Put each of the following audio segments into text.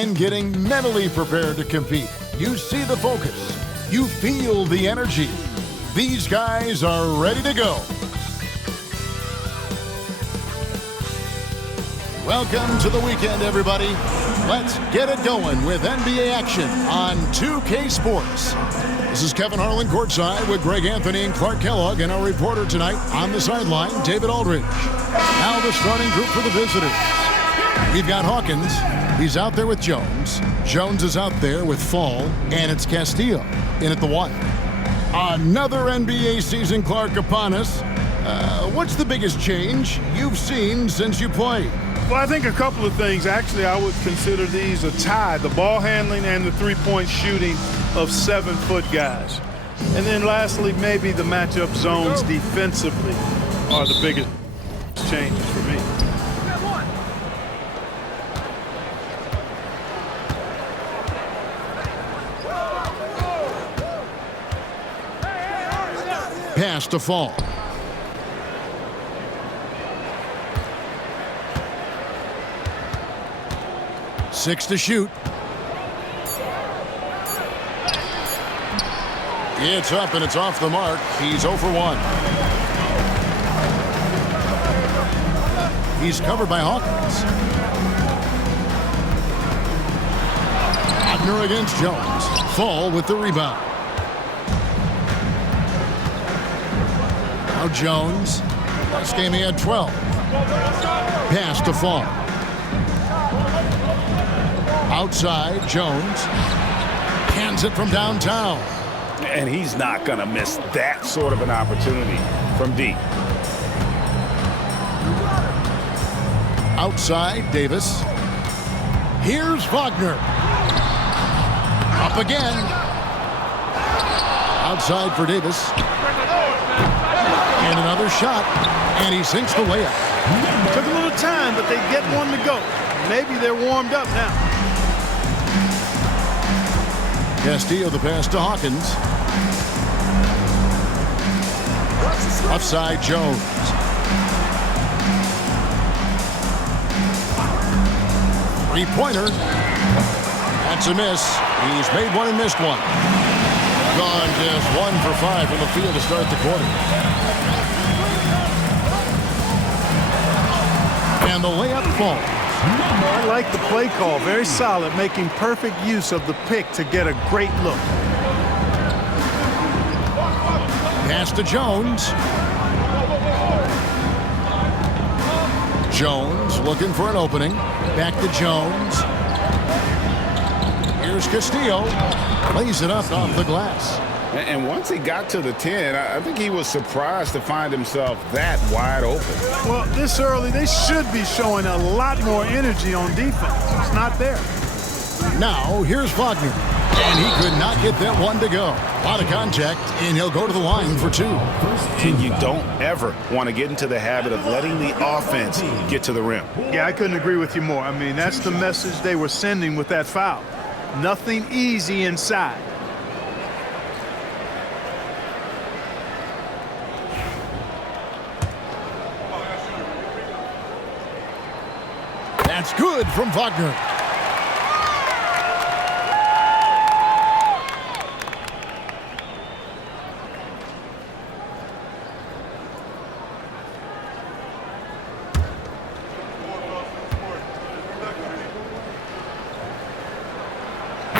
and getting mentally prepared to compete. You see the focus. You feel the energy. These guys are ready to go. Welcome to the weekend, everybody. Let's get it going with NBA action on 2K Sports. This is Kevin Harlan courtside with Greg Anthony and Clark Kellogg, and our reporter tonight on the sideline, David Aldridge. Now the starting group for the visitors. We've got Hawkins. He's out there with Jones. Jones is out there with Fall, and it's Castillo in at the 1. Another NBA season, Clark, upon us. What's the biggest change you've seen since you played? Well, I think a couple of things. Actually, I would consider these a tie, the ball handling and the three-point shooting of 7-foot guys. And then lastly, maybe the matchup zones defensively are the biggest changes for me. Pass to Fall. Six to shoot. It's up and it's off the mark. He's 0 for 1. He's covered by Hawkins. Wagner against Jones. Fall with the rebound. Now Jones. Last game he had 12. Pass to Fall. Outside, Jones hands it from downtown. And he's not going to miss that sort of an opportunity from deep. Outside, Davis. Here's Wagner. Up again. Outside for Davis. And another shot. And he sinks the layup. Took a little time, but they get one to go. Maybe they're warmed up now. Castillo the pass to Hawkins. Offside Jones. Three-pointer. That's a miss. He's made one and missed one. Gone just 1 for 5 from the field to start the quarter. And the layup falls. I like the play call. Very solid, making perfect use of the pick to get a great look. Pass to Jones. Jones looking for an opening. Back to Jones. Here's Castillo. Lays it up off the glass. And once he got to the 10, I think he was surprised to find himself that wide open. Well, this early, they should be showing a lot more energy on defense. It's not there. Now, here's Wagner. And he could not get that one to go. A lot of contact, and he'll go to the line for 2. And you don't ever want to get into the habit of letting the offense get to the rim. Yeah, I couldn't agree with you more. I mean, that's the message they were sending with that foul. Nothing easy inside. That's good from Wagner.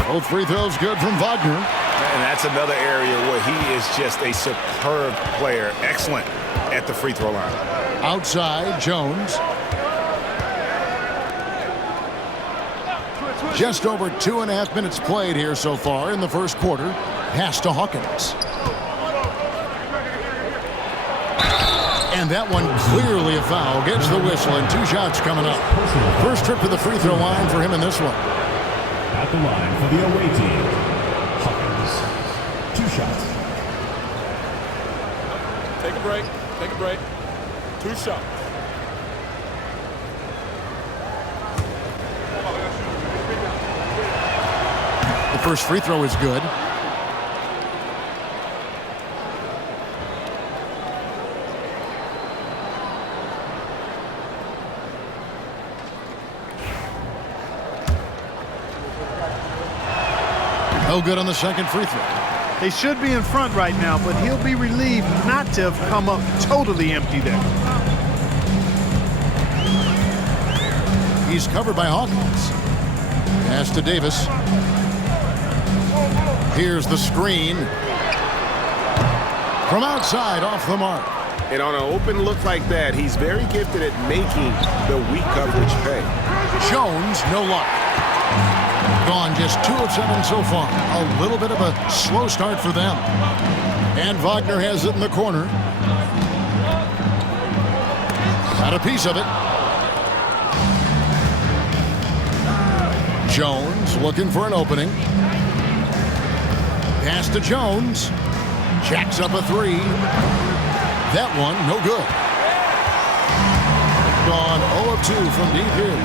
Both free throws good from Wagner. And that's another area where he is just a superb player. Excellent at the free throw line. Outside, Jones. Just over 2.5 minutes played here so far in the first quarter. Pass to Hawkins. And that one clearly a foul. Gets the whistle and 2 shots coming up. First trip to the free throw line for him in this one. At the line for the away team, Hawkins. 2 shots. Take a break. Take a break. 2 shots. The first free throw is good. No good on the second free throw. They should be in front right now, but he'll be relieved not to have come up totally empty there. He's covered by Hawkins. Pass to Davis. Here's the screen. From outside, off the mark. And on an open look like that, he's very gifted at making the weak coverage pay. Jones, no luck. Gone just 2 of 7 so far. A little bit of a slow start for them. And Wagner has it in the corner. Got a piece of it. Jones looking for an opening. Pass to Jones. Jacks up a 3. That one, no good. Gone 0 of 2 from deep here.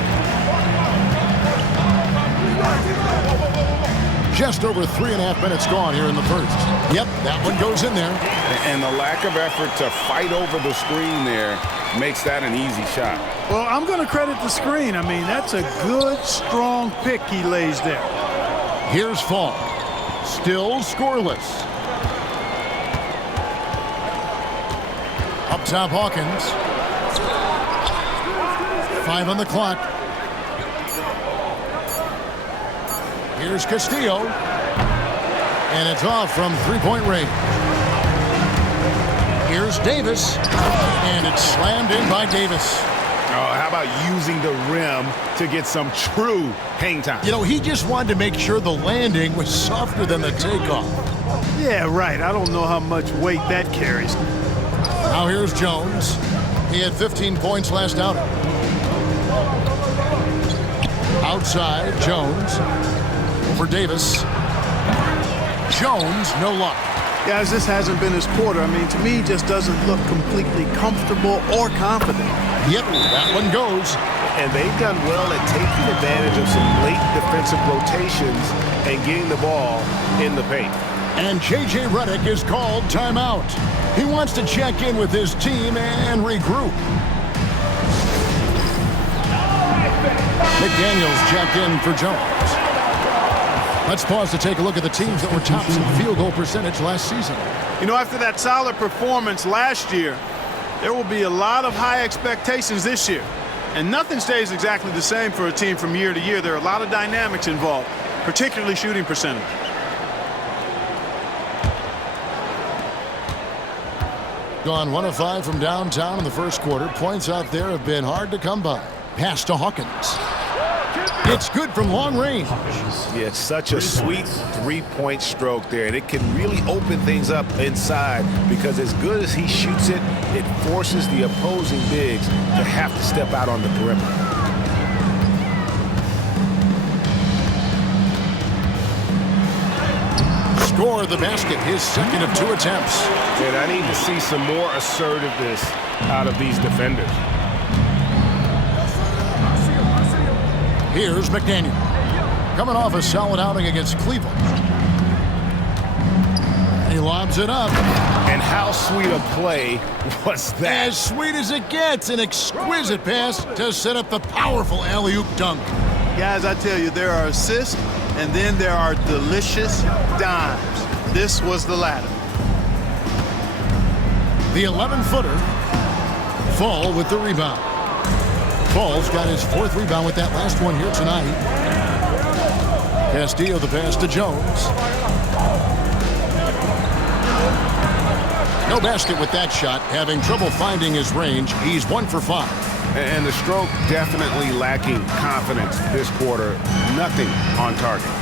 Just over 3.5 minutes gone here in the first. Yep, that one goes in there. And the lack of effort to fight over the screen there makes that an easy shot. Well, I'm going to credit the screen. I mean, that's a good, strong pick he lays there. Here's Fall. Still scoreless. Up top, Hawkins. 5 on the clock. Here's Castillo. And it's off from 3-point range. Here's Davis. And it's slammed in by Davis. Oh, how about using the rim to get some true hang time? You know, he just wanted to make sure the landing was softer than the takeoff. Yeah, right. I don't know how much weight that carries. Now here's Jones. He had 15 points last outing. Outside, Jones. Over Davis. Jones, no luck. Guys, this hasn't been his quarter. I mean, to me, he just doesn't look completely comfortable or confident. Yep, that one goes. And they've done well at taking advantage of some late defensive rotations and getting the ball in the paint. And J.J. Redick is called timeout. He wants to check in with his team and regroup. McDaniels checked in for Jones. Let's pause to take a look at the teams that were tops in field goal percentage last season. You know, after that solid performance last year, there will be a lot of high expectations this year. And nothing stays exactly the same for a team from year to year. There are a lot of dynamics involved, particularly shooting percentage. Gone 1 of 5 from downtown in the first quarter. Points out there have been hard to come by. Pass to Hawkins. It's good from long range. Yeah, it's such a sweet three-point stroke there, and it can really open things up inside because as good as he shoots it, it forces the opposing bigs to have to step out on the perimeter. Score the basket, his second of 2 attempts. And I need to see some more assertiveness out of these defenders. Here's McDaniel. Coming off a solid outing against Cleveland. And he lobs it up. And how sweet a play was that? As sweet as it gets, an exquisite pass to set up the powerful alley-oop dunk. Guys, I tell you, there are assists, and then there are delicious dimes. This was the latter. The 11-footer. Fall with the rebound. Fall's got his 4th rebound with that last one here tonight. Castillo the pass to Jones. No basket with that shot. Having trouble finding his range. He's 1 for 5. And the stroke definitely lacking confidence this quarter. Nothing on target.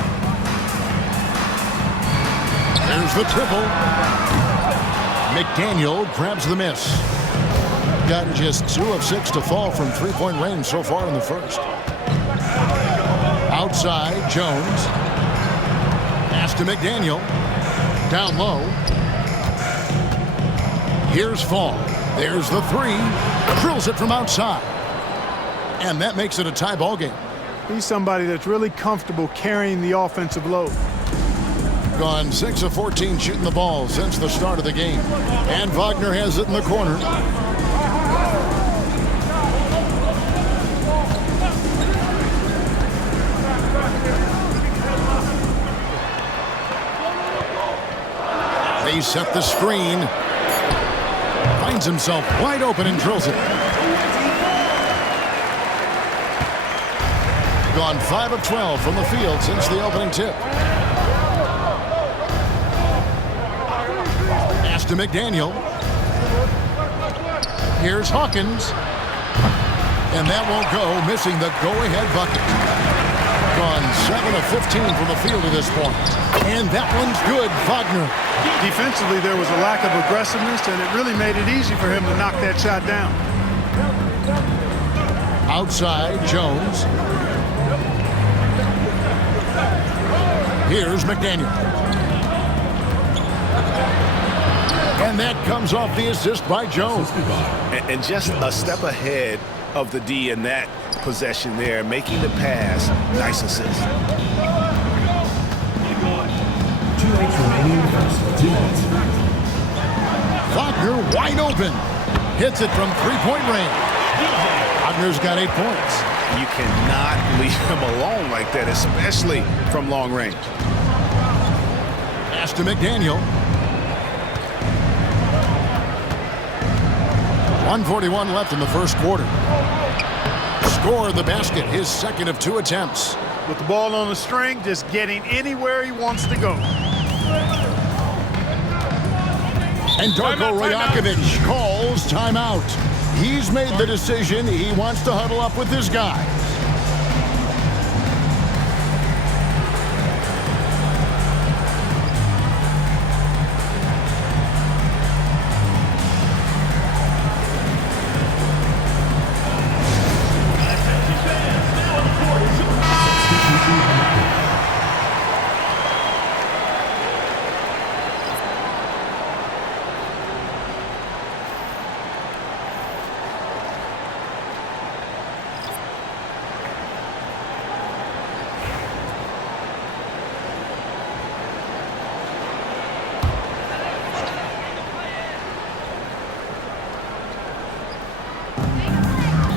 There's the triple. McDaniel grabs the miss. Gotten just 2 of 6 to fall from 3-point range so far in the first. Outside, Jones. Pass to McDaniel. Down low. Here's Fall. There's the 3. Drills it from outside. And that makes it a tie ball game. He's somebody that's really comfortable carrying the offensive load. Gone 6 of 14 shooting the ball since the start of the game. And Wagner has it in the corner. They set the screen. Finds himself wide open and drills it. Gone 5 of 12 from the field since the opening tip. Pass to McDaniel. Here's Hawkins. And that won't go, missing the go-ahead bucket. Gone 7 of 15 from the field at this point. And that one's good, Wagner. Defensively, there was a lack of aggressiveness, and it really made it easy for him to knock that shot down. Outside, Jones. Here's McDaniel. And that comes off the assist by Jones. And just a step ahead of the D in that possession there, making the pass. Nice assist. 2 minutes remaining in the first. 2 minutes. Wagner wide open. Hits it from three-point range. Wagner's got 8 points. You cannot leave him alone like that, especially from long range. Pass to McDaniel. 1:41 left in the first quarter. Scored the basket, his second of 2 attempts. With the ball on the string, just getting anywhere he wants to go. And Darko Rajakovic calls timeout. He's made the decision. He wants to huddle up with his guys.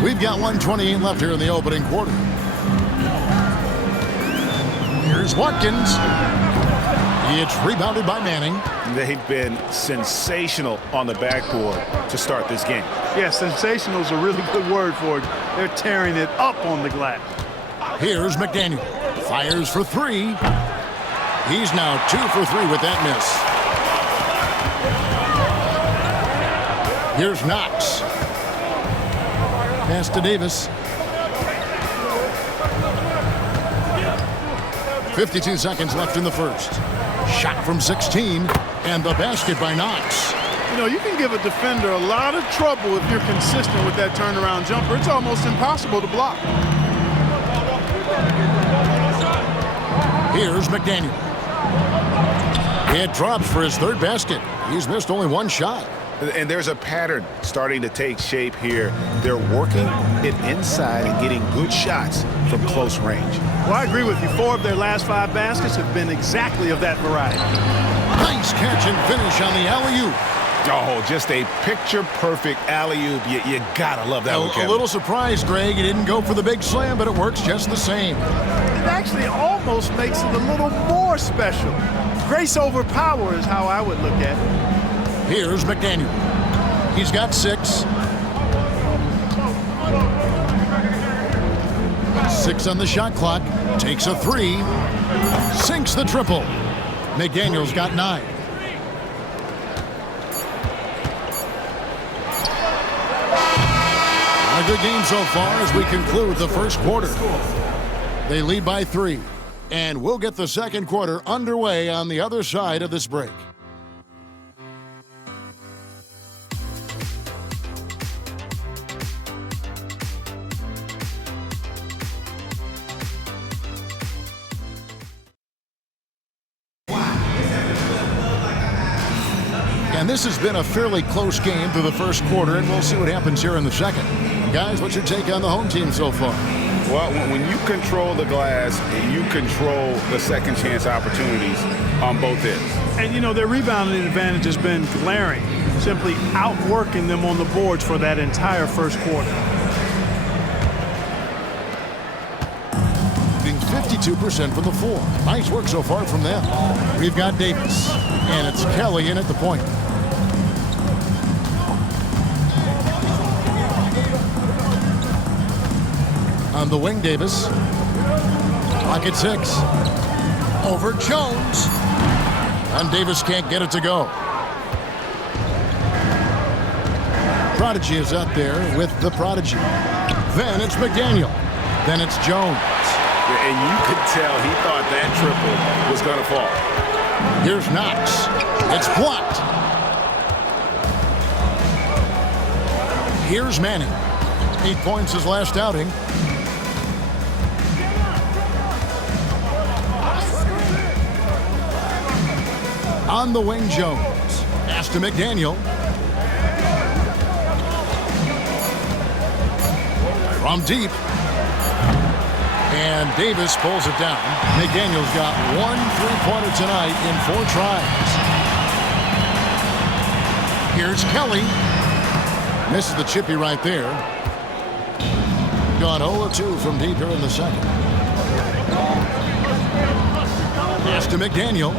We've got 1:28 left here in the opening quarter. Here's Watkins. It's rebounded by Manning. They've been sensational on the backboard to start this game. Yeah, sensational is a really good word for it. They're tearing it up on the glass. Here's McDaniel. Fires for 3. He's now 2 for 3 with that miss. Here's Knox. Pass to Davis. 52 seconds left in the first. Shot from 16, and the basket by Knox. You know, you can give a defender a lot of trouble if you're consistent with that turnaround jumper. It's almost impossible to block. Here's McDaniel. It drops for his 3rd basket. He's missed only 1 shot. And there's a pattern starting to take shape here. They're working it inside and getting good shots from close range. Well, I agree with you. 4 of their last 5 baskets have been exactly of that variety. Nice catch and finish on the alley-oop. Oh, just a picture-perfect alley-oop. You gotta love that one, Kevin. A little surprised, Greg. He didn't go for the big slam, but it works just the same. It actually almost makes it a little more special. Grace over power is how I would look at it. Here's McDaniel. He's got 6. 6 on the shot clock. Takes a 3. Sinks the triple. McDaniel's got 9. A good game so far as we conclude the first quarter. They lead by 3. And we'll get the second quarter underway on the other side of this break. And this has been a fairly close game through the first quarter, and we'll see what happens here in the second. Guys, what's your take on the home team so far? Well, when you control the glass, you control the second chance opportunities on both ends. And, you know, their rebounding advantage has been glaring, simply outworking them on the boards for that entire first quarter. Being 52 52% from the floor. Nice work so far from them. We've got Davis, and it's Kelly in at the point. On the wing, Davis. Clock at 6. Over Jones. And Davis can't get it to go. Prodigy is out there with the Prodigy. Then it's McDaniel. Then it's Jones. And you could tell he thought that triple was going to fall. Here's Knox. It's blocked. Here's Manning. 8 points his last outing. On the wing, Jones. Pass to McDaniel. From deep. And Davis pulls it down. McDaniel's got 1 3-pointer tonight in 4 tries. Here's Kelly. Misses the chippy right there. Gone 0-2 from deep here in the second. Pass to McDaniel.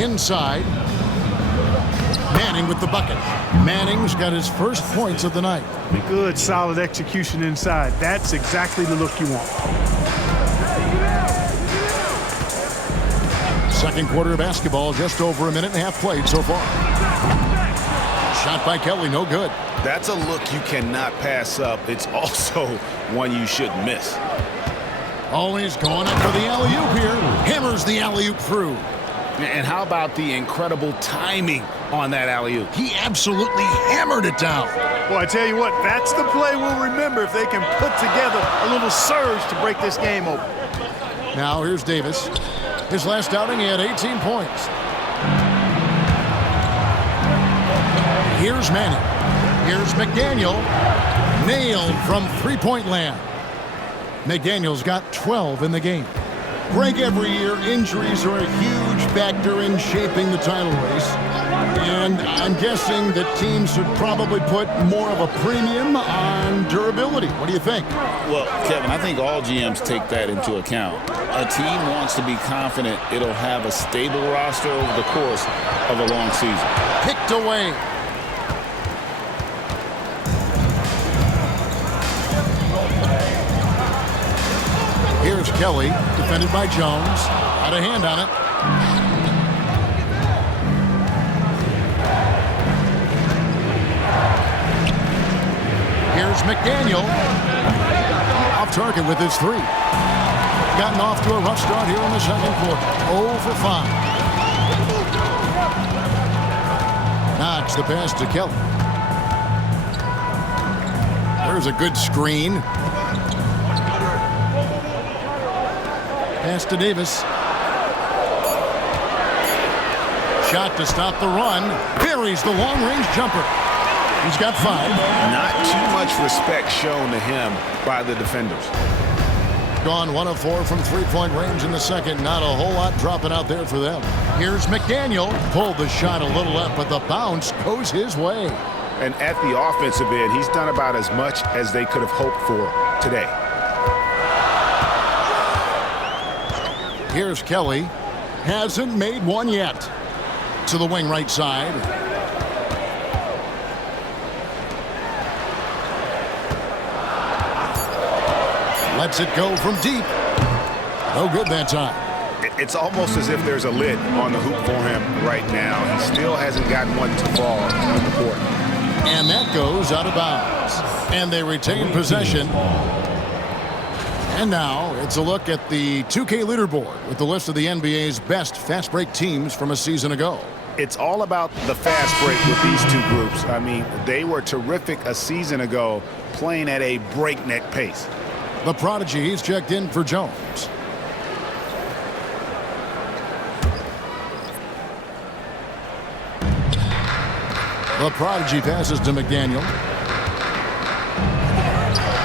Inside. Manning with the bucket. Manning's got his first points of the night. Good, solid execution inside. That's exactly the look you want. Second quarter of basketball, just over a minute and a half played so far. Shot by Kelly, no good. That's a look you cannot pass up. It's also one you shouldn't miss. Always going up for the alley-oop here. Hammers the alley-oop through. And how about the incredible timing on that alley-oop? He absolutely hammered it down. Well, I tell you what, that's the play we'll remember if they can put together a little surge to break this game open. Now here's Davis. His last outing, he had 18 points. Here's Manning. Here's McDaniel. Nailed from three-point land. McDaniel's got 12 in the game. Greg, every year, injuries are a huge factor in shaping the title race. And I'm guessing that teams should probably put more of a premium on durability. What do you think? Well, Kevin, I think all GMs take that into account. A team wants to be confident it'll have a stable roster over the course of a long season. Picked away. Here's Kelly, defended by Jones. Had a hand on it. Here's McDaniel. Off target with his 3. Gotten off to a rough start here in the second quarter. 0 for 5. Knox the pass to Kelly. There's a good screen. Pass to Davis. Shot to stop the run. Buries the long-range jumper. He's got 5. Not too much respect shown to him by the defenders. Gone 1 of 4 from three-point range in the second. Not a whole lot dropping out there for them. Here's McDaniel. Pulled the shot a little up, but the bounce goes his way. And at the offensive end, he's done about as much as they could have hoped for today. Here's Kelly. Hasn't made one yet. To the wing right side. Lets it go from deep. No good that time. It's almost as if there's a lid on the hoop for him right now. He still hasn't gotten one to fall on the court. And that goes out of bounds. And they retain possession. And now it's a look at the 2K leaderboard with the list of the NBA's best fast break teams from a season ago. It's all about the fast break with these two groups. I mean, they were terrific a season ago, playing at a breakneck pace. The Prodigy, he's checked in for Jones. The Prodigy passes to McDaniel.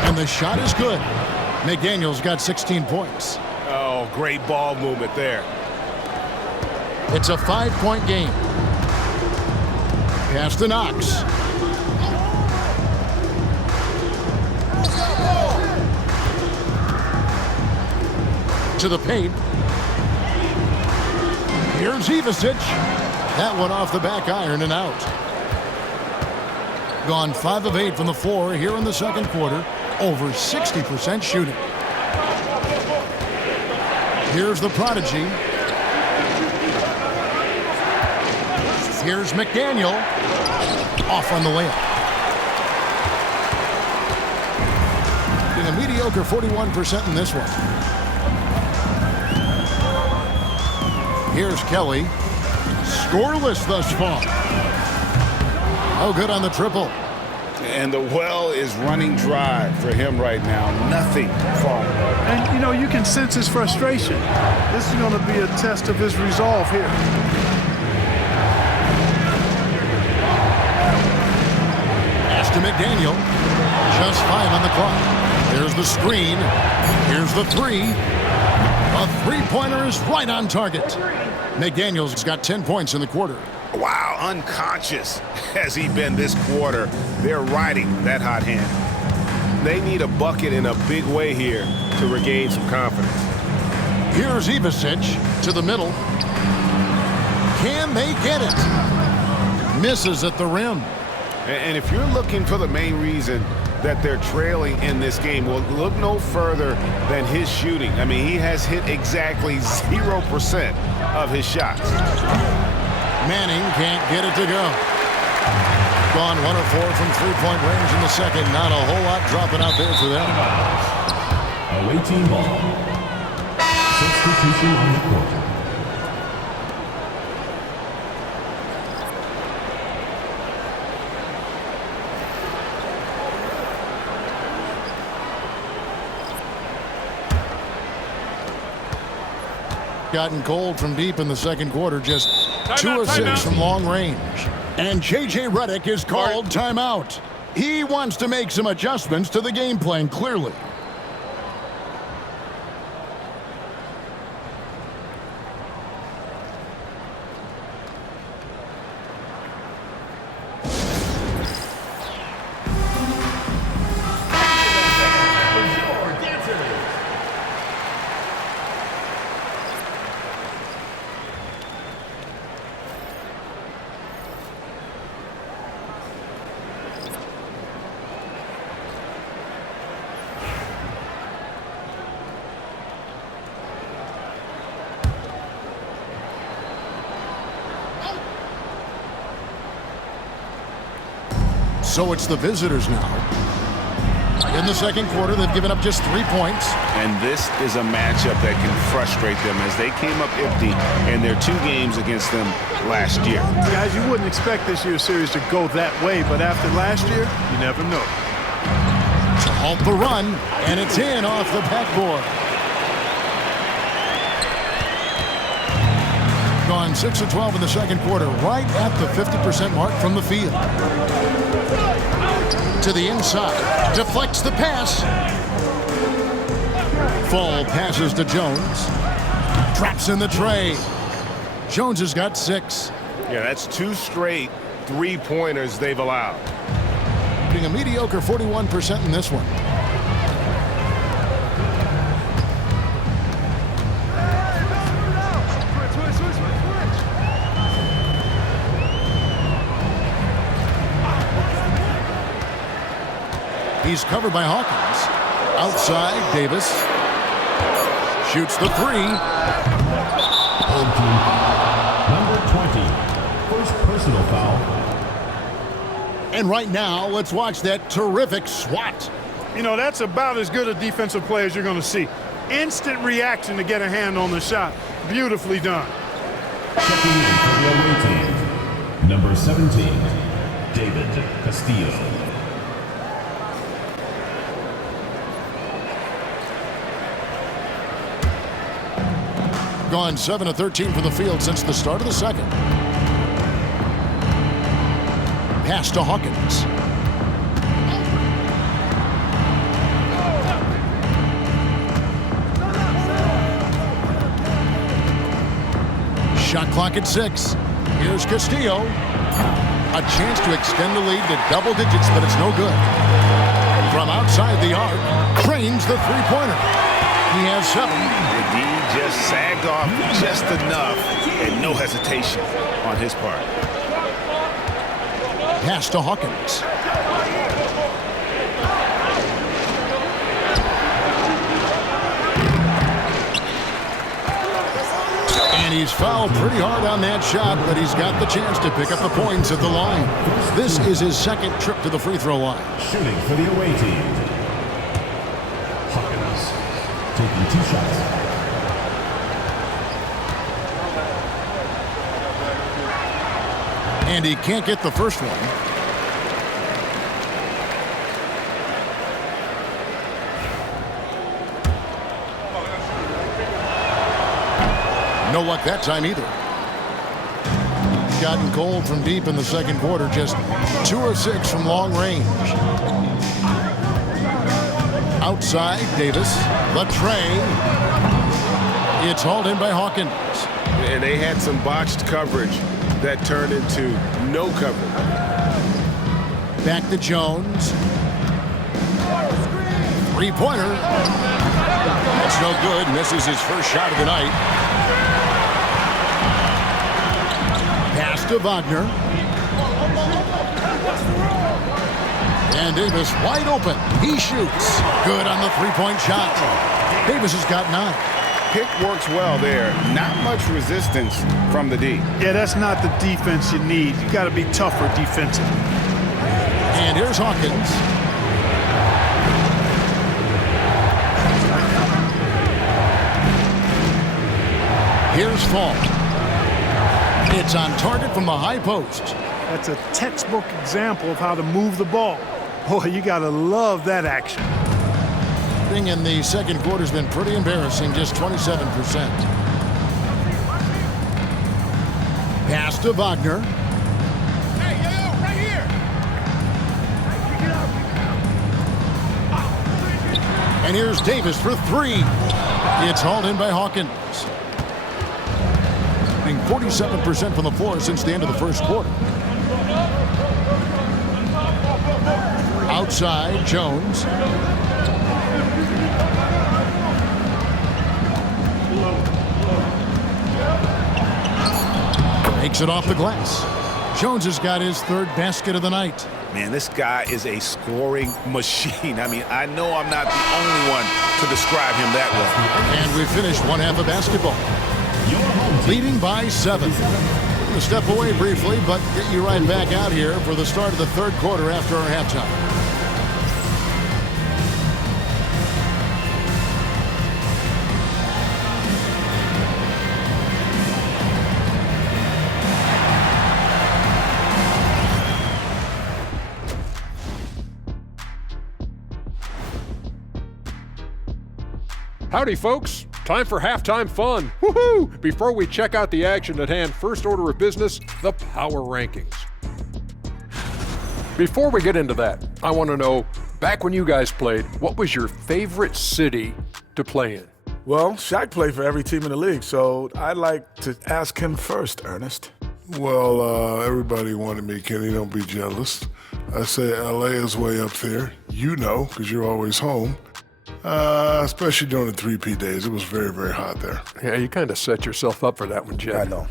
And the shot is good. McDaniel's got 16 points. Oh, great ball movement there. It's a 5-point game. Pass to Knox. To the paint. Here's Ivasic. That one off the back iron and out. Gone 5 of 8 from the floor here in the second quarter. Over 60% shooting. Here's the prodigy. Here's McDaniel. Off on the layup. In a mediocre 41% in this one. Here's Kelly. Scoreless thus far. Oh, good on the triple. And the well is running dry for him right now. Nothing falling. And, you know, you can sense his frustration. This is going to be a test of his resolve here. Pass to McDaniel. Just 5 on the clock. There's the screen. Here's the 3. A three-pointer is right on target. McDaniel's got 10 points in the quarter. Wow, unconscious has he been this quarter. They're riding that hot hand. They need a bucket in a big way here to regain some confidence. Here's Ivasic to the middle. Can they get it? Misses at the rim. And if you're looking for the main reason that they're trailing in this game, well, look no further than his shooting. I mean, he has hit exactly 0% of his shots. Manning can't get it to go. Gone 1 of 4 from three-point range in the second. Not a whole lot dropping out there for them. Away team ball. Substitution on the court. Gotten cold from deep in the second quarter. Just 2 of 6 from long range. And J.J. Redick is called timeout. He wants to make some adjustments to the game plan, clearly. So it's the visitors now. In the second quarter, they've given up just 3 points. And this is a matchup that can frustrate them as they came up empty in their 2 games against them last year. Guys, you wouldn't expect this year's series to go that way, but after last year, you never know. To halt the run, and it's in off the backboard. Gone 6 of 12 in the second quarter, right at the 50% mark from the field. To the inside, deflects the pass. Fall passes to Jones. Traps in the tray. Jones has got 6. Yeah, that's 2 straight 3-pointers they've allowed. Being a mediocre 41% in this one. He's covered by Hawkins. Outside, Davis. Shoots the 3. Home team foul. Number 20. First personal foul. And right now, let's watch that terrific swat. You know, that's about as good a defensive play as you're going to see. Instant reaction to get a hand on the shot. Beautifully done. Checking in for the away team. Number 17. David Castillo. Gone 7 of 13 from the field since the start of the second. Pass to Hawkins. Shot clock at 6. Here's Castillo. A chance to extend the lead to double digits, but it's no good. From outside the arc, drains the three-pointer. He has 7. just sagged off just enough and no hesitation on his part. Pass to Hawkins. And he's fouled pretty hard on that shot, but he's got the chance to pick up the points at the line. This is his second trip to the free throw line. Shooting for the away team. Hawkins taking 2 shots. And he can't get the first one. No luck that time either. Gotten cold from deep in the second quarter, just 2 of 6 from long range. Outside, Davis, the tray. It's hauled in by Hawkins. And they had some botched coverage that turned into no coverage. Back to Jones. 3-pointer. That's no good. Misses his first shot of the night. Pass to Wagner. And Davis wide open. He shoots. Good on the 3-point shot. Davis has got 9. Pick works well there. Not much resistance from the D. Yeah, that's not the defense you need. You got to be tougher defensively. And here's Hawkins. Here's Fall. It's on target from the high post. That's a textbook example of how to move the ball. Boy, you got to love that action. In the second quarter has been pretty embarrassing, just 27%. Pass to Wagner. Hey, yo, right here. And here's Davis for 3. It's hauled in by Hawkins. 47% from the floor since the end of the first quarter. Outside, Jones. Makes it off the glass. Jones has got his 3rd basket of the night. Man, this guy is a scoring machine. I mean, I know I'm not the only one to describe him that way. And we finished one half of basketball. Leading by 7. We're going to step away briefly, but get you right back out here for the start of the 3rd quarter after our halftime. Howdy, folks. Time for halftime fun. Woohoo! Before we check out the action at hand, first order of business, the power rankings. Before we get into that, I want to know, back when you guys played, what was your favorite city to play in? Well, Shaq played for every team in the league, so I'd like to ask him first, Ernest. Well, everybody wanted me, Kenny, don't be jealous. I say LA is way up there. You know, because you're always home. Especially during the 3P days. It was very, very hot there. Yeah, you kind of set yourself up for that one, Jeff. I know.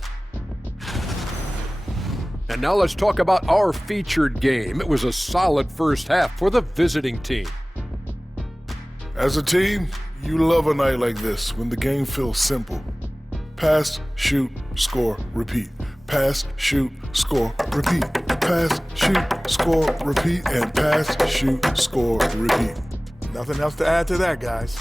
And now let's talk about our featured game. It was a solid first half for the visiting team. As a team, you love a night like this when the game feels simple. Pass, shoot, score, repeat. Pass, shoot, score, repeat. Pass, shoot, score, repeat. And pass, shoot, score, repeat. Nothing else to add to that, guys.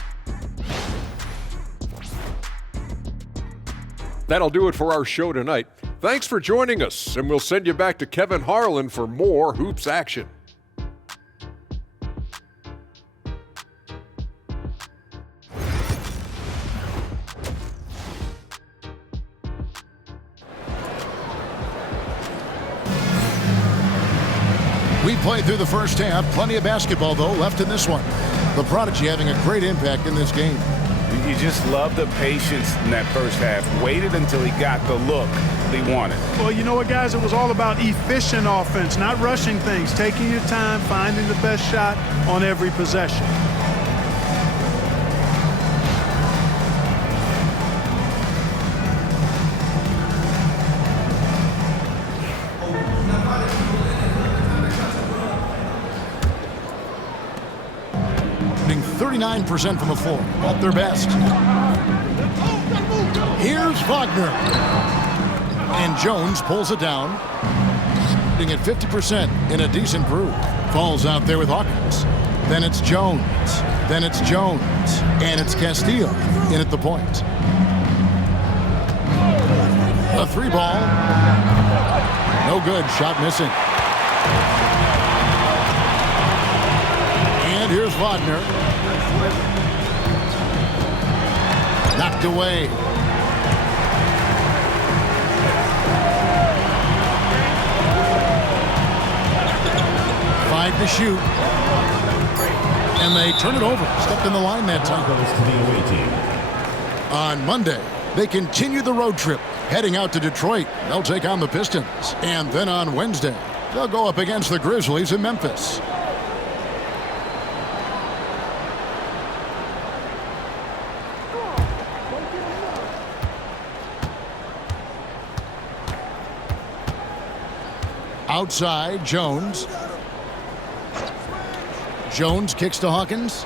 That'll do it for our show tonight. Thanks for joining us, and we'll send you back to Kevin Harlan for more hoops action. We played through the first half. Plenty of basketball, though, left in this one. The Prodigy having a great impact in this game. You just love the patience in that first half. Waited until he got the look he wanted. Well, you know what, guys? It was all about efficient offense, not rushing things, taking your time, finding the best shot on every possession. 39% from the floor. At their best. Here's Wagner. And Jones pulls it down. Shooting at 50% in a decent groove. Falls out there with Hawkins. Then it's Jones. Then it's Jones. And it's Castillo in at the point. A 3-ball. No good. Shot missing. And here's Wagner. Knocked away. To shoot, and they turn it over. Stepped in the line that time. On Monday, they continue the road trip, heading out to Detroit. They'll take on the Pistons, and then on Wednesday, they'll go up against the Grizzlies in Memphis. Outside, Jones. Jones kicks to Hawkins.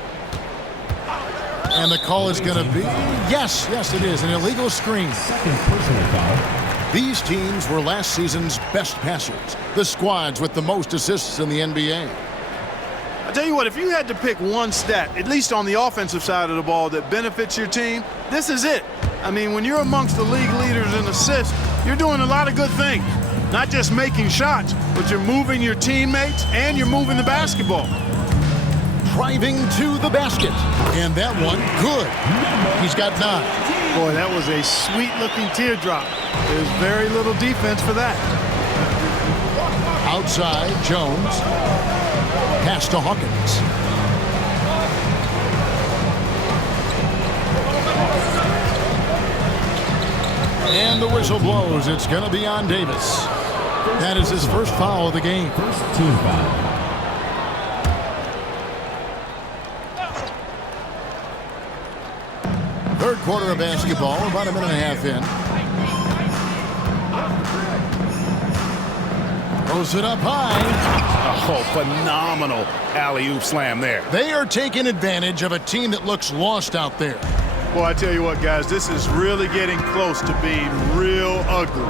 And the call is going to be, yes, it is, an illegal screen. Second personal foul. These teams were last season's best passers, the squads with the most assists in the NBA. I tell you what, if you had to pick one stat, at least on the offensive side of the ball, that benefits your team, this is it. I mean, when you're amongst the league leaders in assists, you're doing a lot of good things. Not just making shots, but you're moving your teammates and you're moving the basketball. Driving to the basket. And that one, good. He's got 9. Boy, that was a sweet-looking teardrop. There's very little defense for that. Outside, Jones. Pass to Hawkins. And the whistle blows. It's going to be on Davis. That is his first foul of the game. First team foul. Third quarter of basketball, about a minute and a half in. Throws it up high. Oh, phenomenal alley-oop slam there. They are taking advantage of a team that looks lost out there. Boy, I tell you what, guys, this is really getting close to being real ugly.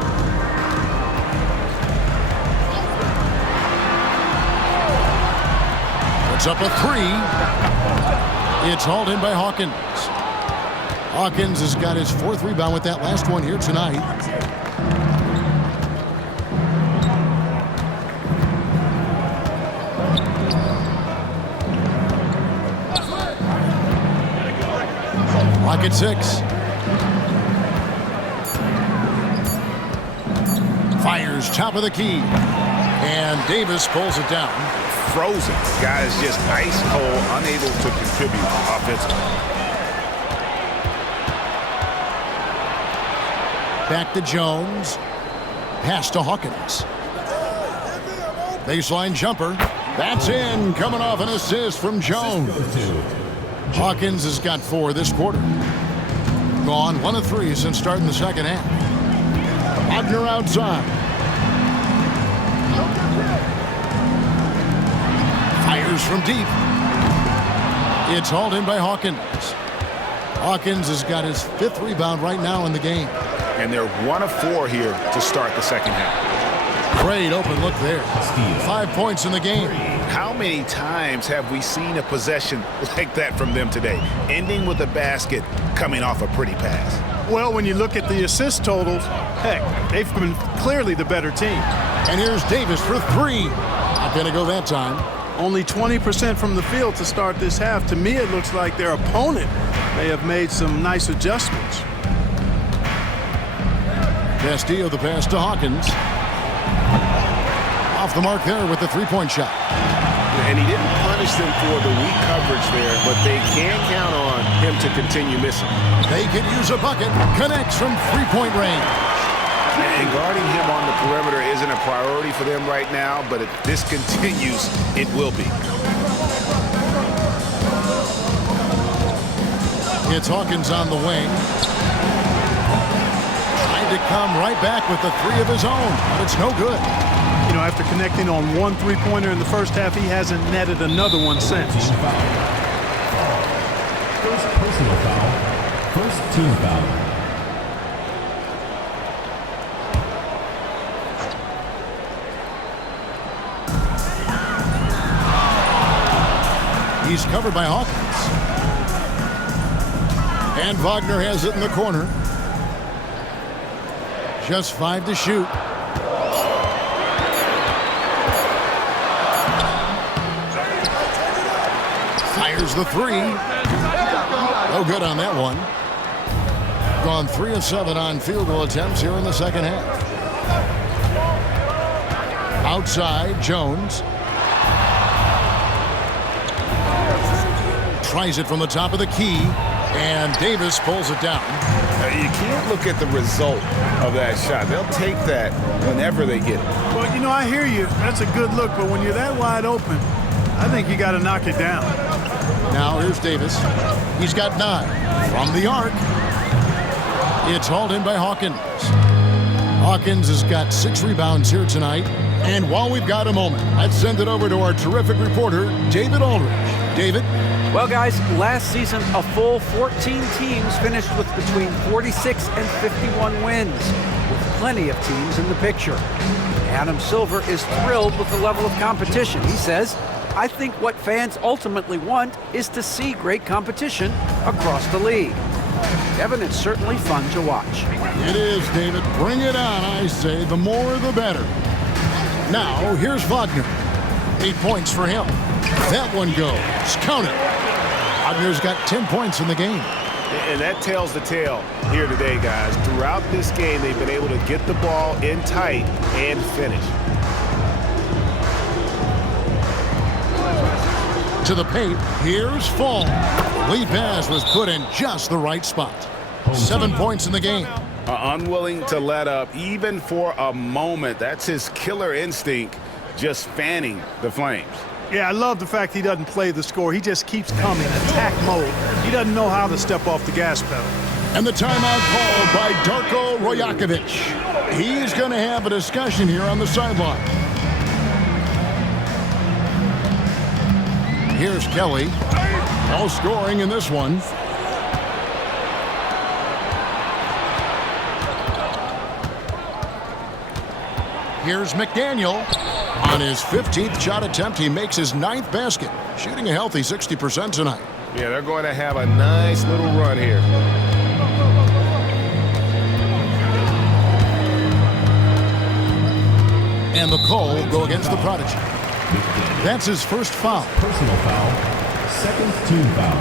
Puts up a 3. It's hauled in by Hawkins. Hawkins has got his 4th rebound with that last one here tonight. Clock at 6. Fires top of the key. And Davis pulls it down. Frozen. Guys just ice cold, unable to contribute offensively. Back to Jones. Pass to Hawkins. Baseline jumper. That's in. Coming off an assist from Jones. Hawkins has got 4 this quarter. Gone 1 of 3 since starting the second half. Wagner outside. Fires from deep. It's hauled in by Hawkins. Hawkins has got his 5th rebound right now in the game. And they're 1 of 4 here to start the second half. Great open look there. 5 points in the game. How many times have we seen a possession like that from them today, ending with a basket coming off a pretty pass? Well, when you look at the assist totals, heck, they've been clearly the better team. And here's Davis for 3. Not going to go that time. Only 20% from the field to start this half. To me, it looks like their opponent may have made some nice adjustments. Castillo the pass to Hawkins. Off the mark there with the 3-point shot. And he didn't punish them for the weak coverage there, but they can count on him to continue missing. They could use a bucket. Connects from 3-point range. And guarding him on the perimeter isn't a priority for them right now, but if this continues, it will be. It's Hawkins on the wing. Trying to come right back with the 3 of his own, but it's no good. You know, after connecting on 1 3-pointer in the first half, he hasn't netted another one since. Personal foul. First team foul. He's covered by Hawkins. And Wagner has it in the corner. Just 5 to shoot. Fires the 3. No good on that one. Gone 3 of 7 on field goal attempts here in the second half. Outside, Jones. Tries it from the top of the key, and Davis pulls it down. You can't look at the result of that shot. They'll take that whenever they get it. Well, you know, I hear you. That's a good look, but when you're that wide open, I think you got to knock it down. Now here's Davis. He's got 9 from the arc. It's hauled in by Hawkins. Hawkins has got 6 rebounds here tonight. And while we've got a moment, let's send it over to our terrific reporter, David Aldridge. David? Well, guys, last season, a full 14 teams finished with between 46 and 51 wins, with plenty of teams in the picture. Adam Silver is thrilled with the level of competition. He says, I think what fans ultimately want is to see great competition across the league. Kevin, it's certainly fun to watch. It is, David. Bring it on, I say. The more, the better. Now, here's Wagner. 8 points for him. That one goes. Count it. Wagner's got 10 points in the game. And that tells the tale here today, guys. Throughout this game, they've been able to get the ball in tight and finish. To the paint, here's Fall. Lead pass was put in just the right spot. 7 points in the game. Unwilling to let up even for a moment. That's his killer instinct, just fanning the Flames. Yeah, I love the fact he doesn't play the score. He just keeps coming, attack mode. He doesn't know how to step off the gas pedal. And the timeout called by Darko Rojakovic. He's going to have a discussion here on the sideline. Here's Kelly. All scoring in this one. Here's McDaniel. On his 15th shot attempt, he makes his 9th basket, shooting a healthy 60% tonight. Yeah, they're going to have a nice little run here. And the call will go against the Prodigy. That's his first foul. Personal foul. Second team foul.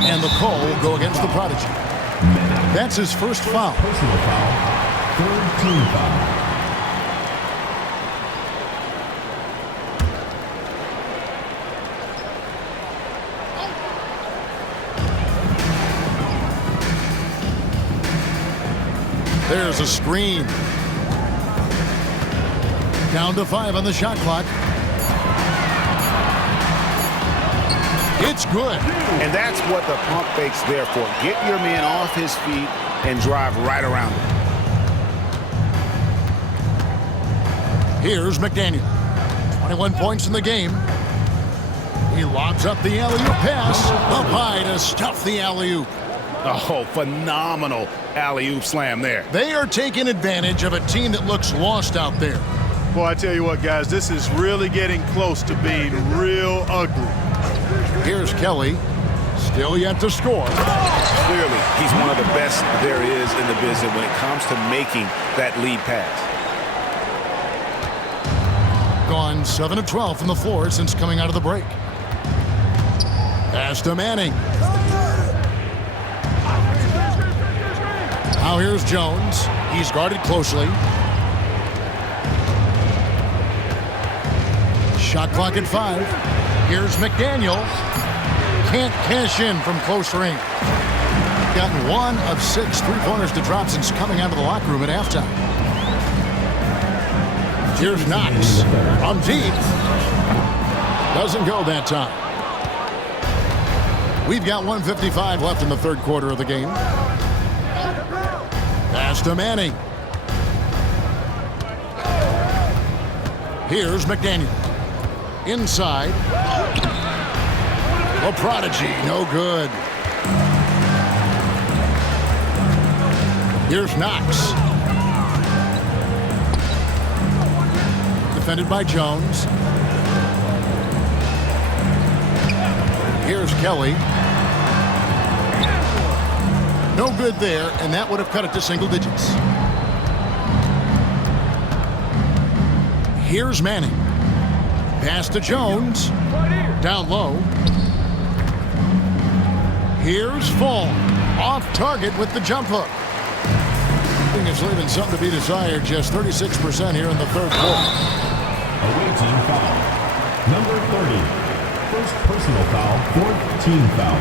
And the call will go against the Prodigy. That's his first foul. Personal foul. Third team foul. There's a screen. Down to 5 on the shot clock. It's good. And that's what the pump fake's there for. Get your man off his feet and drive right around him. Here's McDaniel. 21 points in the game. He lobs up the alley-oop pass. Up high to stuff the alley-oop. Oh, phenomenal alley-oop slam there. They are taking advantage of a team that looks lost out there. Boy, I tell you what, guys, this is really getting close to being real ugly. Here's Kelly. Still yet to score. Clearly, he's one of the best there is in the business when it comes to making that lead pass. Gone 7 of 12 from the floor since coming out of the break. Pass to Manning. Now here's Jones. He's guarded closely. Shot clock at 5. Here's McDaniel. Can't cash in from close range. Gotten 1 of 6 3-pointers to drop since coming out of the locker room at halftime. Here's Knox. From deep. Doesn't go that time. We've got 1:55 left in the third quarter of the game. Pass to Manning. Here's McDaniel. Inside. The prodigy, no good. Here's Knox. Defended by Jones. Here's Kelly. No good there, and that would have cut it to single digits. Here's Manning. Pass to Jones. Down low. Here's Fall. Off target with the jump hook. I think it's leaving something to be desired. Just 36% here in the third quarter. Away team foul. Number 30. First personal foul, fourth team foul.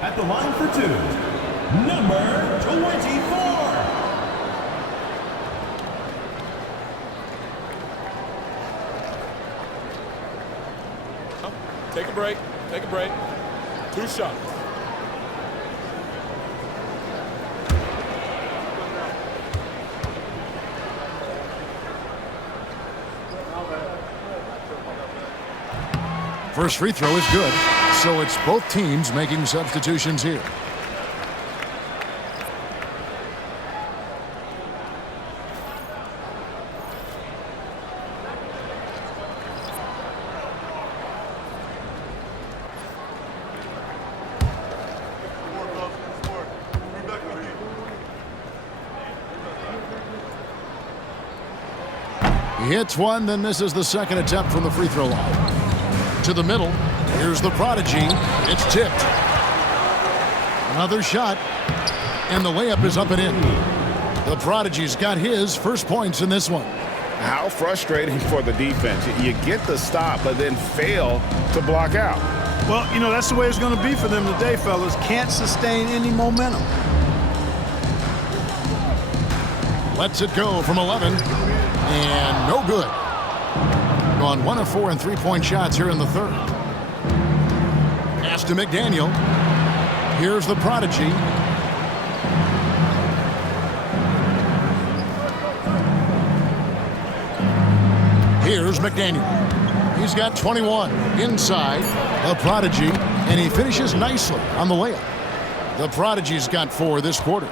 At the line for two, number 24. Take a break. Take a break. 2 shots. First free throw is good, so it's both teams making substitutions here. He hits one, then misses the second attempt from the free throw line. To the middle. Here's the prodigy. It's tipped. Another shot. And the layup is up and in. The prodigy's got his first points in this one. How frustrating for the defense. You get the stop, but then fail to block out. Well, you know, that's the way it's going to be for them today, fellas. Can't sustain any momentum. Lets it go from 11. And no good. Gone 1 of 4 in three-point shots here in the third. Pass to McDaniel. Here's the prodigy. Here's McDaniel. He's got 21 inside. The prodigy, and he finishes nicely on the layup. The prodigy's got 4 this quarter.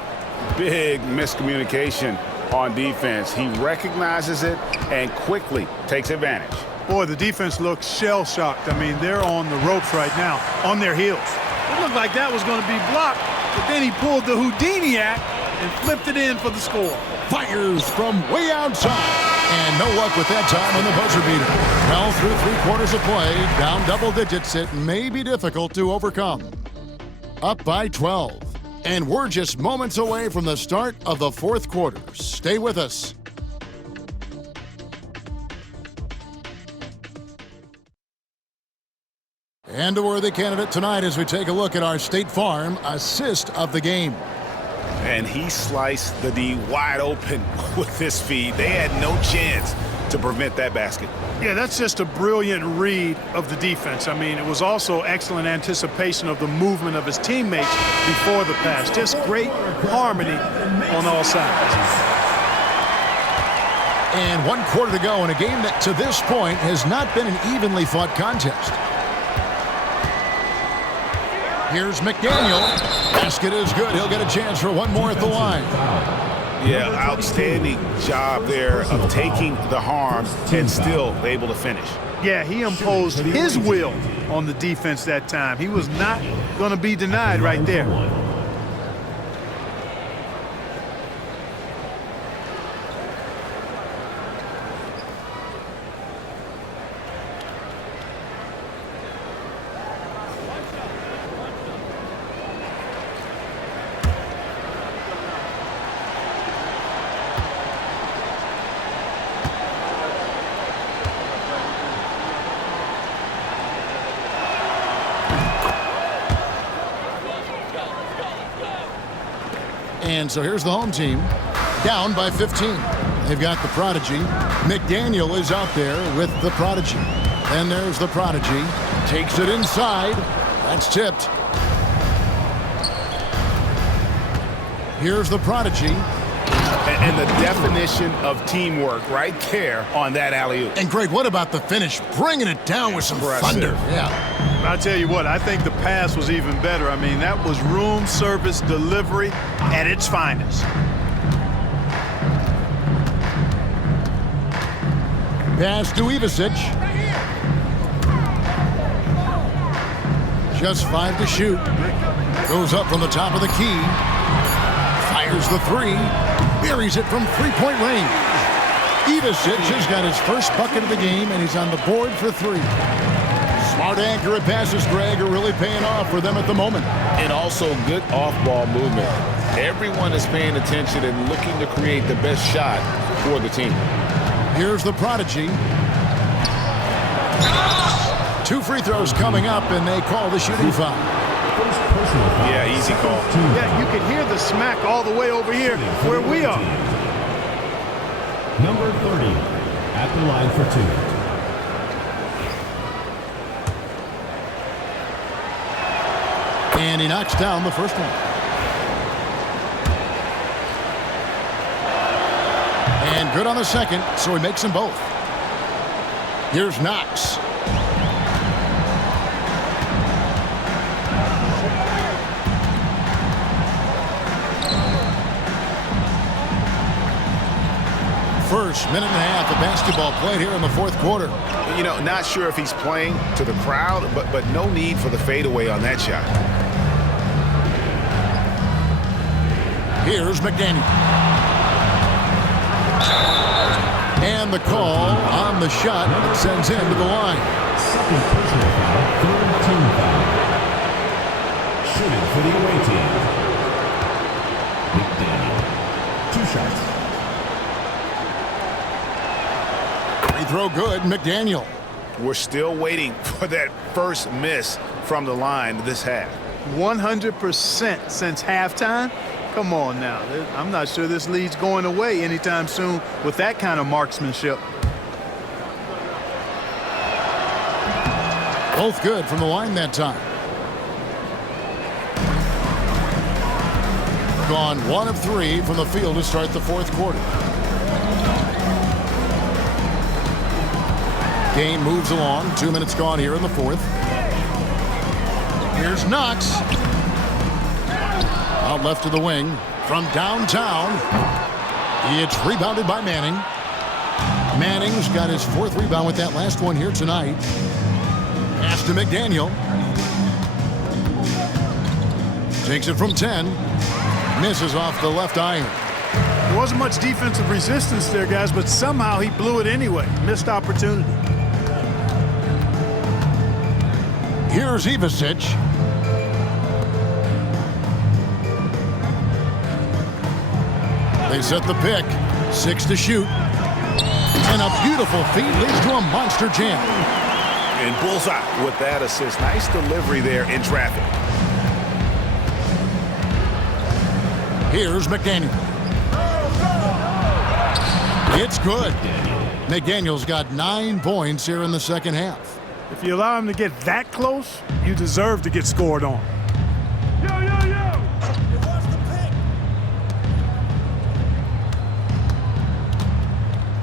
Big miscommunication on defense. He recognizes it and quickly takes advantage. Boy, the defense looks shell-shocked. I mean, they're on the ropes right now, on their heels. It looked like that was going to be blocked, but then he pulled the Houdini act and flipped it in for the score. Fires from way outside. And no luck with that time on the buzzer beater. Well, through 3 quarters of play, down double digits, it may be difficult to overcome. Up by 12. And we're just moments away from the start of the fourth quarter. Stay with us. And a worthy candidate tonight as we take a look at our State Farm assist of the game. And he sliced the D wide open with his feed. They had no chance to prevent that basket. Yeah, that's just a brilliant read of the defense. I mean, it was also excellent anticipation of the movement of his teammates before the pass. Just great harmony on all sides. And 1 quarter to go in a game that to this point has not been an evenly fought contest. Here's McDaniel. Basket is good. He'll get a chance for one more at the line. Yeah, outstanding job there of taking the harm and still able to finish. Yeah, he imposed his will on the defense that time. He was not going to be denied right there. And so here's the home team, down by 15. They've got the prodigy. McDaniel is out there with the prodigy. And there's the prodigy. Takes it inside. That's tipped. Here's the prodigy. And the definition of teamwork right there on that alley-oop. And Greg, what about the finish? Bringing it down with some thunder. Yeah. I'll tell you what, I think the pass was even better. I mean, that was room service delivery at its finest. Pass to Ivasic. Just 5 to shoot. Goes up from the top of the key. Fires the three. Buries it from three-point range. Ivasic has got his first bucket of the game, and he's on the board for 3. Smart, accurate passes, Greg, are really paying off for them at the moment. And also good off-ball movement. Everyone is paying attention and looking to create the best shot for the team. Here's the prodigy. 2 free throws coming up, and they call the shooting foul. Yeah, easy call. Yeah, you can hear the smack all the way over here where we are. Number 30 at the line for 2. And he knocks down the first one. And good on the second, so he makes them both. Here's Knox. First minute and a half of basketball played here in the fourth quarter. You know, not sure if he's playing to the crowd, but no need for the fadeaway on that shot. Here's McDaniel. And the call on the shot that sends him to the line. Second personal foul, third team foul. Shooting for the away team. McDaniel. 2 shots. Free throw good, McDaniel. We're still waiting for that first miss from the line this half. 100% since halftime. Come on now. I'm not sure this lead's going away anytime soon with that kind of marksmanship. Both good from the line that time. Gone 1 of 3 from the field to start the fourth quarter. Game moves along. 2 minutes gone here in the fourth. Here's Knox. Out left to the wing. From downtown. It's rebounded by Manning. Manning's got his 4th rebound with that last one here tonight. Pass to McDaniel. Takes it from 10. Misses off the left iron. There wasn't much defensive resistance there, guys, but somehow he blew it anyway. Missed opportunity. Here's Ivasic. They set the pick. 6 to shoot. And a beautiful feed leads to a monster jam. And bullseye with that assist. Nice delivery there in traffic. Here's McDaniel. It's good. McDaniel's got 9 points here in the second half. If you allow him to get that close, you deserve to get scored on.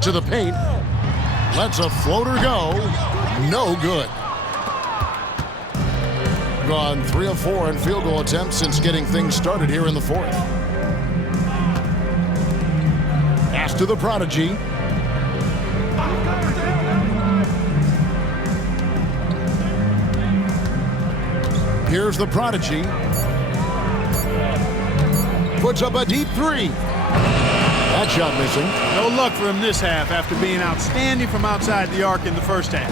To the paint. Lets a floater go. No good. Gone 3 of 4 in field goal attempts since getting things started here in the fourth. Pass to the prodigy. Here's the prodigy. Puts up a deep 3. That shot missing. No luck for him this half after being outstanding from outside the arc in the first half.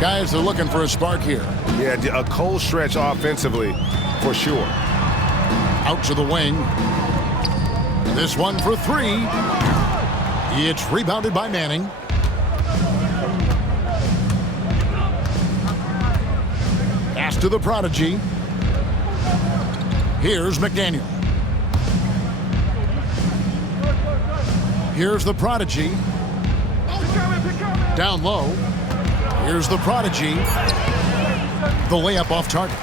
Guys are looking for a spark here. Yeah, a cold stretch offensively for sure. Out to the wing. This one for 3. It's rebounded by Manning. Pass to the prodigy. Here's McDaniel. Here's the prodigy. Down low. Here's the prodigy. The layup off target.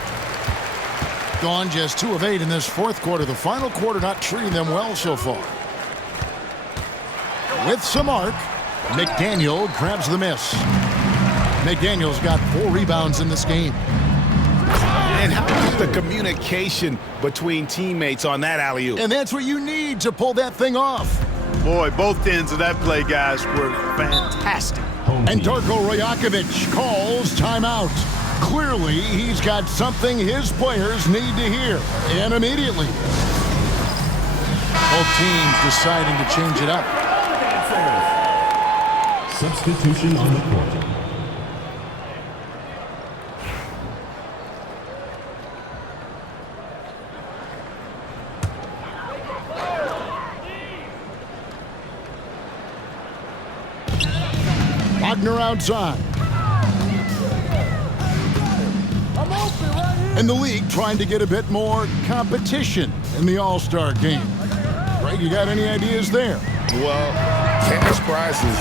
Gone just 2 of 8 in this fourth quarter. The final quarter not treating them well so far. With some arc, McDaniel grabs the miss. McDaniel's got 4 rebounds in this game. And how about the communication between teammates on that alley-oop? And that's what you need to pull that thing off. Boy, both ends of that play, guys, were fantastic. And Darko Rajakovic calls timeout. Clearly, he's got something his players need to hear, and immediately. Both teams deciding to change it up. Substitution on the court. Wagner outside. And the league trying to get a bit more competition in the All-Star game. Greg, you got any ideas there? Well, cash prizes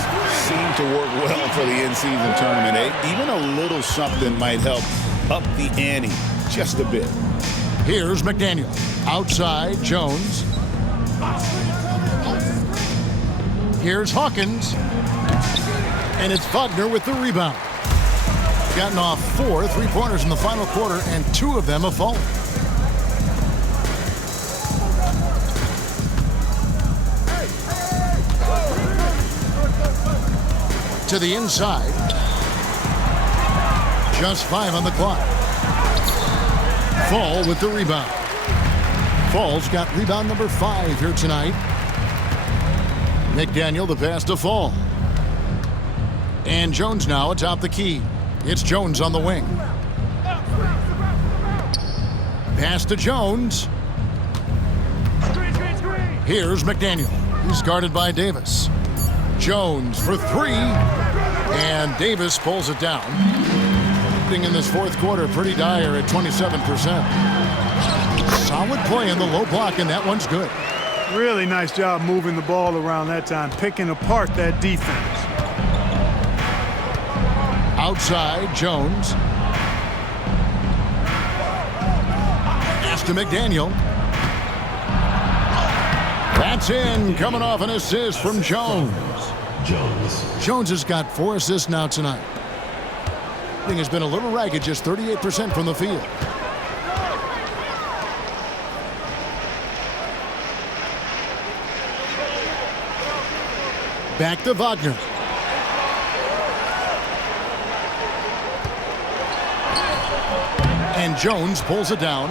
seem to work well for the in-season tournament. Even a little something might help up the ante just a bit. Here's McDaniel. Outside, Jones. Here's Hawkins. And it's Wagner with the rebound. Gotten off 4 3-pointers in the final quarter, and 2 of them have fallen. To the inside. Just 5 on the clock. Fall with the rebound. Fall's got rebound number 5 here tonight. McDaniel the pass to Fall. And Jones now atop the key. It's Jones on the wing. Pass to Jones. Here's McDaniel. He's guarded by Davis. Jones for 3. And Davis pulls it down. In this fourth quarter, pretty dire at 27%. Solid play in the low block, and that one's good. Really nice job moving the ball around that time, picking apart that defense. Outside, Jones. Pass to McDaniel. That's in, coming off an assist from Jones. Jones has got 4 assists now tonight. Thing has been a little ragged, just 38% from the field. Back to Wagner. And Jones pulls it down.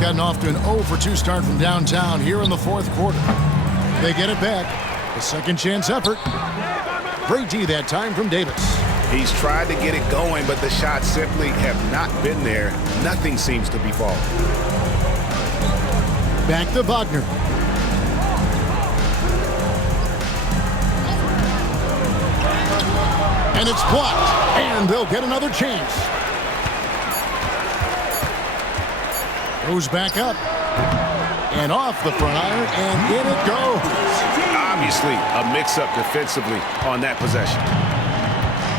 Gotten off to an 0 for 2 start from downtown here in the fourth quarter. They get it back. A second chance effort. Great D that time from Davis. He's tried to get it going, but the shots simply have not been there. Nothing seems to be falling. Back to Wagner. And it's blocked. And they'll get another chance. Goes back up. And off the front iron, and in it goes. Obviously, a mix-up defensively on that possession.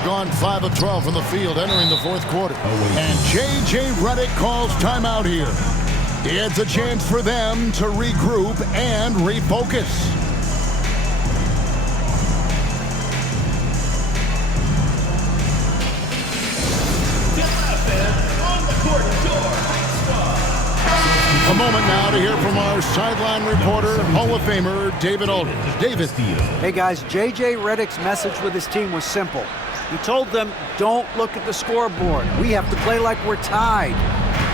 Gone 5 of 12 from the field entering the fourth quarter. And J.J. Redick calls timeout here. It's a chance for them to regroup and refocus. A moment now to hear from our sideline reporter, Hall of Famer, David Aldridge. David. Hey guys, J.J. Redick's message with his team was simple. He told them, don't look at the scoreboard. We have to play like we're tied.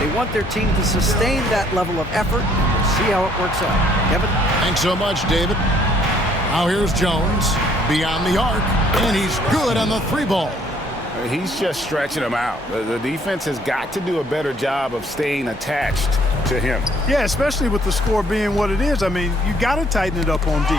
They want their team to sustain that level of effort, and we'll see how it works out. Kevin? Thanks so much, David. Now here's Jones, beyond the arc, and he's good on the 3-ball. He's just stretching him out. The defense has got to do a better job of staying attached to him. Yeah, especially with the score being what it is. I mean, you got to tighten it up on D.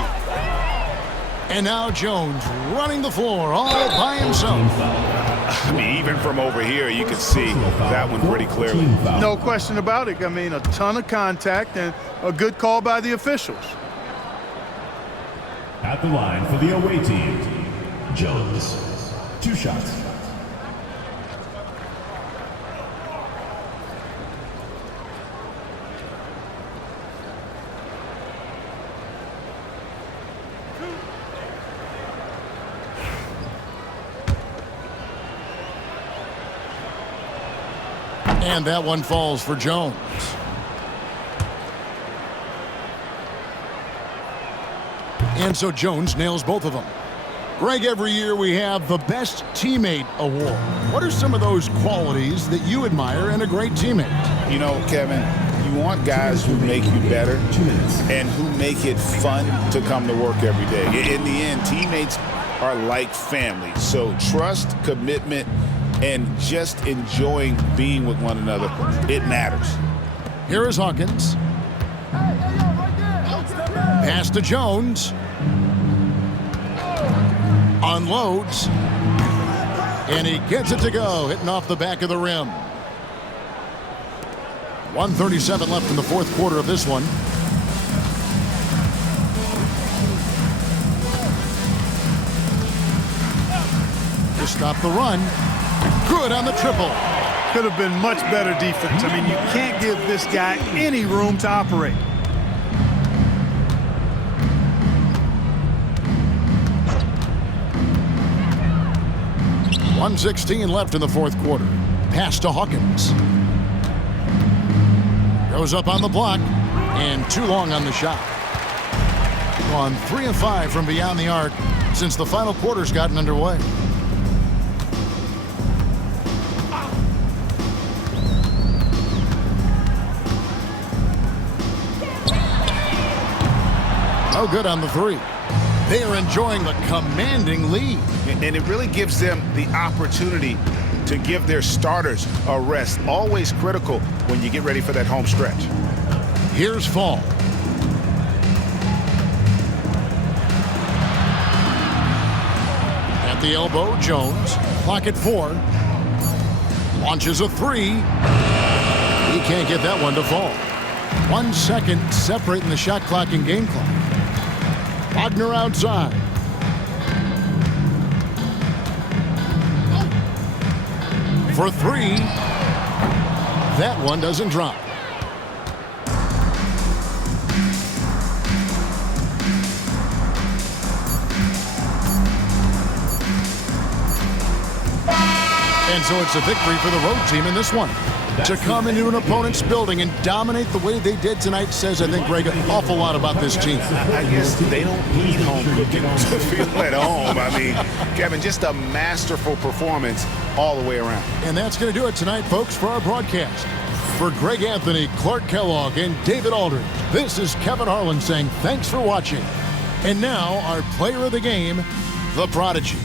And now Jones running the floor all by himself. I mean, even from over here, you can see that one pretty clearly. No question about it. I mean, a ton of contact and a good call by the officials. At the line for the away team, Jones. 2 shots. And that one falls for Jones. And so Jones nails both of them. Greg, every year we have the Best Teammate Award. What are some of those qualities that you admire in a great teammate? You know, Kevin, you want guys who make you better and who make it fun to come to work every day. In the end, teammates are like family. So trust, commitment, and just enjoying being with one another, it matters. Here is Hawkins. Pass to Jones. Unloads. And he gets it to go, hitting off the back of the rim. 1:37 left in the fourth quarter of this one. To stop the run. Good on the triple. Could have been much better defense. I mean, you can't give this guy any room to operate. .116 left in the fourth quarter. Pass to Hawkins. Goes up on the block, and too long on the shot. On 3 of 5 from beyond the arc since the final quarter's gotten underway. No good on the 3. They are enjoying the commanding lead. And it really gives them the opportunity to give their starters a rest. Always critical when you get ready for that home stretch. Here's Fall. At the elbow, Jones. Clock at 4. Launches a 3. He can't get that one to fall. 1 second separating the shot clock and game clock. Wagner outside. For 3. That one doesn't drop. And so it's a victory for the road team in this one. To come into an opponent's building and dominate the way they did tonight says, I think, Greg, an awful lot about this team. I guess they don't need home cooking to feel at home. I mean, Kevin, just a masterful performance all the way around. And that's going to do it tonight, folks, for our broadcast. For Greg Anthony, Clark Kellogg, and David Aldridge, this is Kevin Harlan saying thanks for watching. And now, our player of the game, the Prodigy.